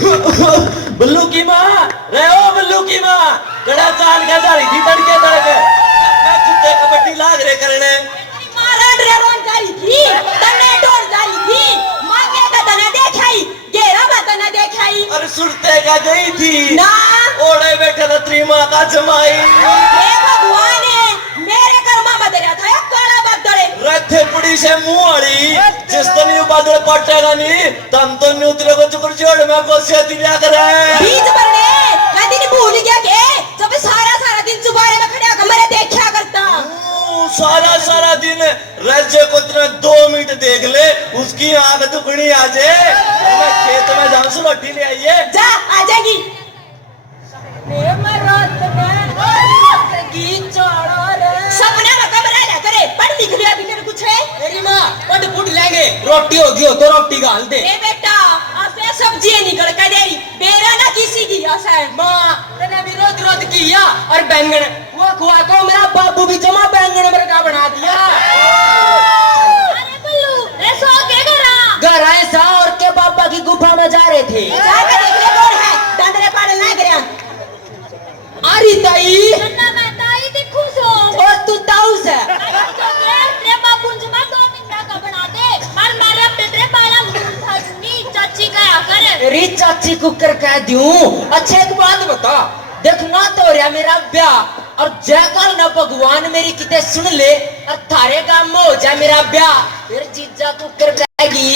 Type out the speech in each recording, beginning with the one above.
बल्लू की माँ रहो, बल्लू की माँ कड़ा चाल का जारी थी तड़के तड़के मैं कुत्ते कबड्डी लाग रे करने मारा ड्रेवन जारी थी तने डोर जारी थी मांगे का तना देखाई गेरा बतना देखाई और सुरते का गई थी ना ओढ़े बैठे था त्री माँ का जमाई हे भगवान मेरे कर्मा बदला था काला बदले रथे पुड़ी से मुंह आड़ी जिस दिन यू बादल पटेगा नहीं तम तो न्यूतरे को चुकर जोड़ में गोसिया दिया करे बीज भरने मैं दिन भूल गया के जब सारा दिन चुबारे में खड़ा होकर मेरे देखा करता सारा दिन राज्य को तेरा 2 मिनट देख ले उसकी आंख दुखनी आ जाए मैं खेत में जाऊं सो रोटी ले आइए जा आ जाएगी सपने में कमरा ले करे पढ़ लिख लिया भी तेरे कुछ है मेरी माँ पट पुट लेंगे रोटी होगी हो तो रोटी गाल दे ए बेटा आपसे सब्जी निकल कर दे रही बेरा ना किसी की आशा है माँ तने विरोध विरोध किया और बैंगन वो खुआ को मेरा बाबू भी जमा बैंगन मेरे का बना दिया अरे बल्लू रे सो के घर आए सा और के बाबा की गुफा में जा रहे थे जाके देख ले कौन है डंडरे पाड़े ना गिरा अरे ताई नन्ना मैं ताई दिखू सो और तू ताऊ से रे बाबू जमा 2 मिनट का बना दे और मेरे अपने रे बाला मुंह था दूंगी चाची का आकर री चाची कुकर कह दूं अच्छा एक बात बता देखना तो रहा मेरा ब्याह और जयकाल ना भगवान मेरी किते सुन ले और थारे काम में हो जाए मेरा ब्याह फिर जीजा कुकर कहेगी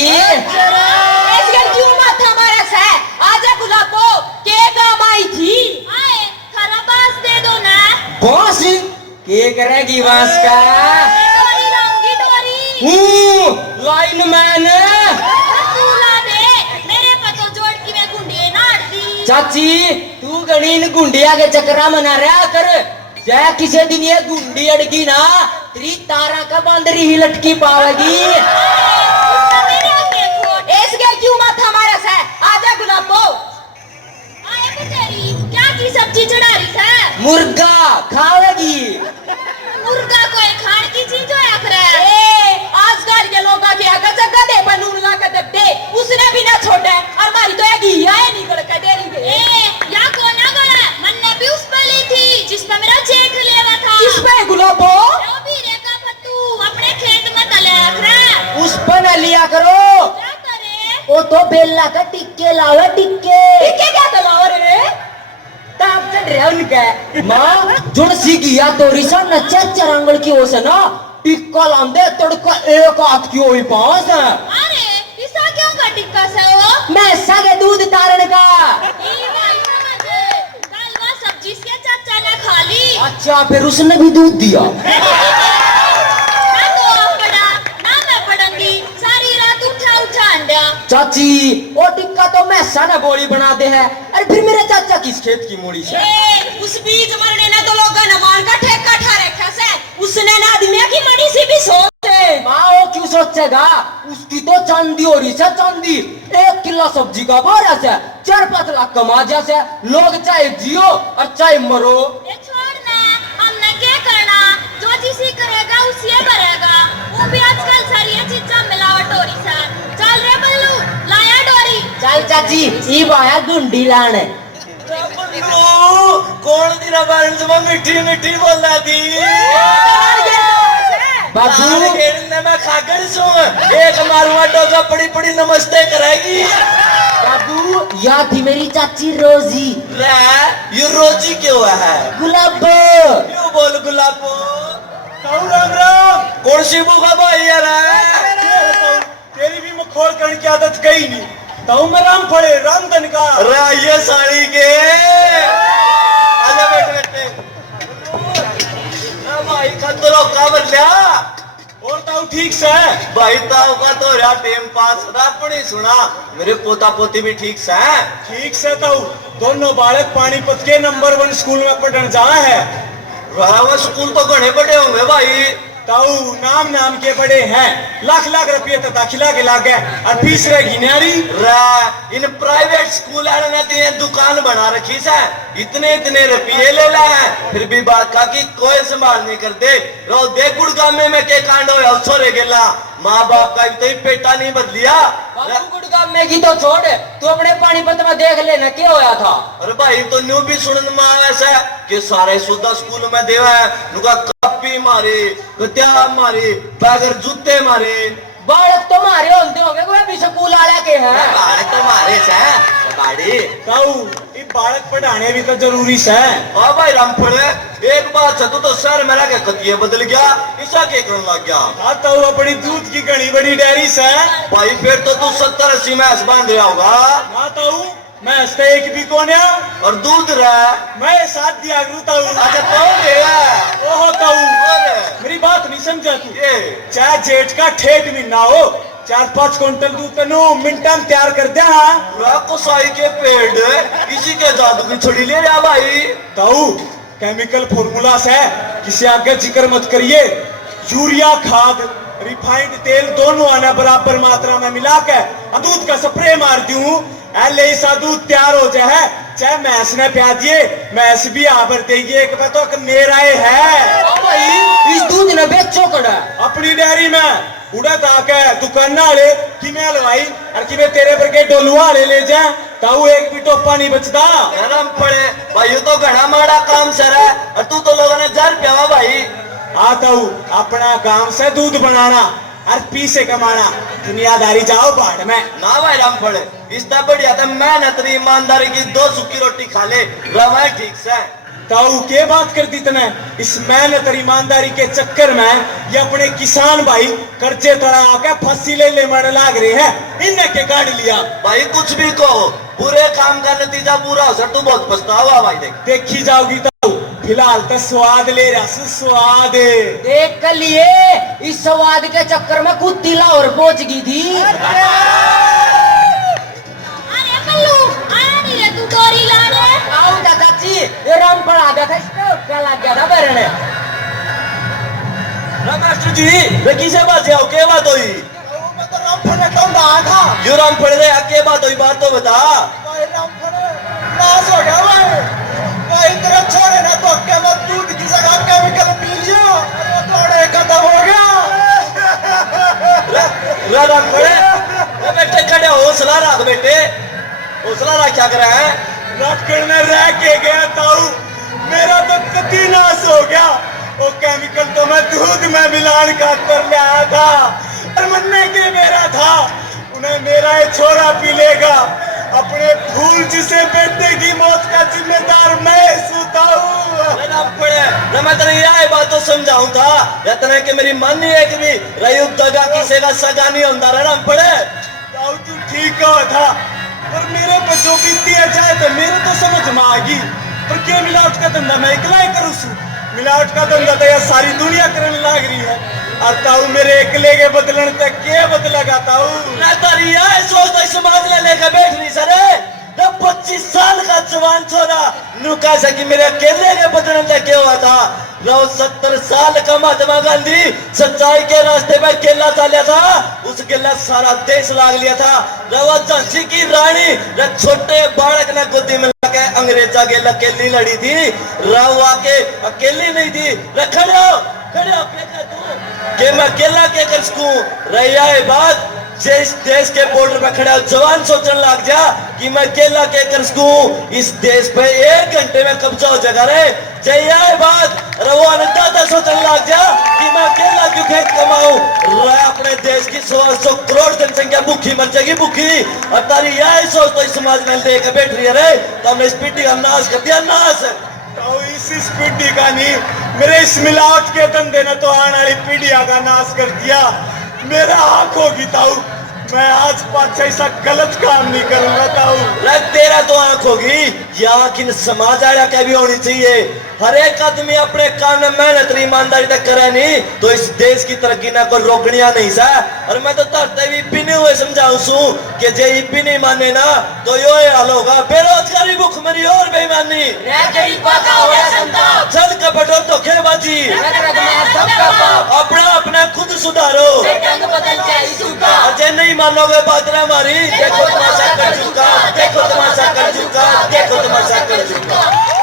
इसके क्यों माथा मारा से आजा गुलाबो के काम आई थी आए खराबास दे दो ना बॉस के करेगी बांस का डोरी लाऊंगी डोरी लाइन मैन तू ला दे मेरे पतो जोड़ की मैं गुंडे ना दी चाची तू गणीन गुंडिया के चक्करा मना रहा कर जय किसी दिन ये गुंडी अड़गी ना तेरी तारा का बांदरी ही लटकी पावेगी इसके क्यों माथा मारा से आजा गुलाबो आए बेचारी क्या की सब्जी चढ़ा रही है मुर्गा खावेगी मुर्गा कोई खाने की चीज हो या करे ए आजकल के लोग के आगे जगह दे बनून ला के दे उसने भी ना छोड़ा और मारी तो एक ही आए निकल के दे रही है ए या कौन आ गया मैंने भी उस पर ली थी जिस पर मेरा चेक लेवा था किस पे गुलाबो वो भी रेखा पत्तू अपने खेत में तले रख उस पर न लिया करो क्या करे वो तो बेला का टिक्के लावे टिक्के टिक्के क्या तलाव रे ताप चढ़ रहा उनके माँ जुड़ सी गया तो रिसा नच्चा चरंगल की ओर से ना टिक्का लांदे तड़का एक हाथ की ओई पास है अरे इसा क्यों का टिक्का से वो मैं सगे दूध तारण का सब्जी से चाचा ने खा ली अच्छा फिर उसने भी दूध दिया ना तो आप पढ़ा ना मैं पढ़ूंगी सारी रात उठा अंडा चाची वो टिक्का तो मैं साना बोली बना दे है अरे फिर मेरे चाचा किस खेत की मोड़ी से उस बीज मरने ने तो लोग न मान का ठेका ठा रखा से उसने ना आदमी की मड़ी से भी सोचे माँ वो क्यों सोचेगा उसकी तो चांदी हो रही है चांदी 1 किलो सब्जी का बोरा से 4-5 लाख कमा जैसे लोग चाहे जियो और चाहे मरो ये छोड़ना हमने क्या करना जो जिसी करेगा उसी भरेगा वो भी आजकल सारी चीजें मिलावट हो रही है चल रे बल्लू लाया डोरी चल चाची ई बाया गुंडी लाने कौन तेरा बारण जमा मिठी मिठी बोला दी बाबू खेलने में खाकर सो एक मारुआ टोका पड़ी पड़ी नमस्ते करेगी बाबू या थी मेरी चाची रोजी रे ये रोजी क्यों है गुलाब क्यों बोल गुलाबो राम राम कौन सी बुका भाई यार तेरी भी मखौल करने की आदत गई नहीं ताऊ में राम फड़े रामधन का रे ये साड़ी के आजा बैठ बैठ भाई खतरो का बल्ला और ताऊ ठीक से है भाई ताऊ का तो यार टाइम पास रापड़ी सुना मेरे पोता पोती भी ठीक से है ठीक से ताऊ दोनों बालक पानीपत के नंबर 1 स्कूल में पढ़ने जाना है वह स्कूल तो घने बड़े होंगे भाई ताऊ नाम नाम के बड़े हैं लाख लाख रुपये तो दाखिला के लागे और फीस रहेगी न्यारी इन प्राइवेट स्कूल ने तो दुकान बना रखी है इतने इतने रुपये ले ला है फिर भी बाका की कोई संभाल नहीं करते रो दे गुड़गामे में के कांड हो सोरे गेला माँ बाप का तो ही पेटा नहीं बदलिया बाबू गुड़गांव में की तो छोड़, तू अपने पानीपत में देख लेना क्या होया था। अरे भाई तो न्यू भी सुनने में आया ऐसा कि सारे सुधा स्कूल में देवा है, नुका कॉपी मारी, किताब मारी, बगैर जूते मारे। बालक तो मारे होते होंगे, कोई भी स्कूल आया के है। बालक तो मारे से बाड़ी ताऊ ये बालक पढ़ाने भी तो जरूरी है। हाँ भाई रामफड़े, एक बात है, तू तो शहर में रह के कतिये बदल गया, ऐसा क्या करने लग गया। हाँ ताऊ अपनी दूध की घनी बड़ी डेयरी से। भाई फिर तो तू 70-80 मैच बांध रहा होगा। हाँ ताऊ मैं हंसते एक भी कौन है और दूध रहा मैं साथ दिया करूँ ताऊ। अच्छा कौन है? ओहो ताऊ कौन है? मेरी बात नहीं समझा तू। ये चाहे जेठ का ठेठ भी ना हो, 4-5 क्विंटल दूध तेनू मिनटा में तैयार कर दिया। हाँ कुसाई के पेड़ किसी के जादू की छड़ी ले रहा भाई। ताऊ केमिकल फॉर्मूला से किसी आगे जिक्र मत करिए। यूरिया खाद रिफाइंड तेल दोनों आना बराबर मात्रा में मिला के दूध का स्प्रे मार दूं, ऐले ऐसा दूध तैयार हो जाए, चाहे मैस ने प्या दिए, मैस भी आबर देगी। एक बात तो मेरा ही है भाई इस दूध ने बेचो कड़ा अपनी डेयरी में उड़ा ताके दुकान वाले कि मैं हलवाई और कि मैं तेरे पर के डोलुआ ले जाए, ताऊ एक भी टोपा नहीं बचता। गरम पड़े भाई, तो घना माड़ा काम सर है और तू तो लोगों ने जर पिया भाई। आता हूँ अपना काम से दूध बनाना और पी से कमाना, दुनियादारी जाओ बाढ़ में। ना भाई राम पड़े, इससे बढ़िया तो मेहनत ईमानदारी की 2 सूखी रोटी खा ले, रवा ठीक से। ताऊ के बात कर दी तने, इस मेहनत और ईमानदारी के चक्कर में ये अपने किसान भाई कर्जे तड़ा आके फसीले ले मर लाग रहे हैं, इन्हें के काट लिया। भाई कुछ भी कहो, बुरे काम का नतीजा पूरा हो सर, तू बहुत पछतावा भाई। देख देखी जाओगी ताऊ, फिलहाल तो स्वाद ले रहा स्वाद। देख कर लिए इस स्वाद के चक्कर में कुत्ती लाहौर पहुंच गई थी। अरे कल्लू आया नहीं रे तू डोरी लाने। आओ चाची, ये राम पढ़ा दिया था, इसको क्या लग गया था बरने। मास्टर जी वे किसे बात जाओ, के बात हुई? मैं तो राम फड़े तो ना था। यो राम पड़े रे, के बात हुई, बात तो बता। भाई राम फड़े नाश हो गया भाई तेरे छोरे ने तो के मत दूध की जगह केमिकल पी लिया और वो थोड़े खत्म हो गया। रे राम पड़े, ओ बेटे खड़े हौसला रख बेटे, हौसला रख, क्या कर रहा है? रखड़ में रह के गया ताऊ, मेरा तो कति नाश हो गया। वो केमिकल तो मैं दूध में मिलान का कर लाया था और मरने के मेरा था, उन्हें मेरा ये छोरा पी लेगा। अपने फूल जिसे बेटे की मौत का जिम्मेदार मैं सूता हूँ। मैं तेरी यह बात तो समझाऊं था, रतने के मेरी मन नहीं है कि भी रयुग दगा किसी का सगा नहीं होता रहा राम पड़े। ताऊ तू ठीक कहा था, पर मेरे पर जो बीती है जाए तो मेरे तो समझ में आ गई। पर क्या मिलावट का धंधा मैं इकला ही करूँ सू? मिलावट का धंधा तो यार सारी दुनिया करने लग रही है, और ताऊ मेरे अकेले के बदलन तक क्या बदलेगा ताऊ? सोचता समाज ले लेकर बैठ रही सर, जब 25 साल का जवान छोरा नुका सकी मेरे अकेले के बदलन तक क्या हुआ था। रो 70 साल का महात्मा गांधी सच्चाई के रास्ते में केला चालिया था, उस केला सारा देश लाग लिया था। रवा झांसी की रानी छोटे बालक ने गोदी में लाके अंग्रेजा के अकेली लड़ी थी, रवा के अकेली नहीं थी। खड़े के मैं अकेला के कर सकूं? रही है बात, जिस देश के बॉर्डर पे खड़ा जवान सोचने लग जा कि मैं अकेला के कर सकूं, इस देश पे 1 घंटे में कब्जा हो जाएगा रे। चाहिए बात रवान दादा सोचने लग जा कि मैं अकेला क्यों खेत कमाऊं, अपने देश की 100 करोड़ जनसंख्या भूखी मर जाएगी, भूखी। और तारी यही सोच तो इस समाज में लेकर बैठ रही है रे, तो हमने इस पिट्टी का नाश कर दिया, नाश। ताऊ इस पीढ़ी का नहीं, मेरे इस मिलावट के धंधे ने तो आने वाली पीढ़िया का नाश कर दिया। मेरा आंख होगी ताऊ, मैं आज पाछे ऐसा गलत काम नहीं करूंगा ताऊ। तेरा तो आंख होगी, ये आंख इन समाज आया क्या भी होनी चाहिए। हर एक आदमी अपने काम में मेहनत ईमानदारी तक करे नहीं तो इस देश की तरक्की ना कोई रोकनिया नहीं सा। और मैं तो तरते भी पीने हुए समझाऊं सू कि जे पी नहीं माने ना तो यो हाल होगा, बेरोजगारी, भुखमरी और बेईमानी, छल कपट और धोखेबाजी। अपना अपना खुद सुधारो, अजय नहीं मानोगे बात ना हमारी। देखो तमाशा कर चुका, देखो तमाशा कर चुका, देखो तमाशा कर चुका।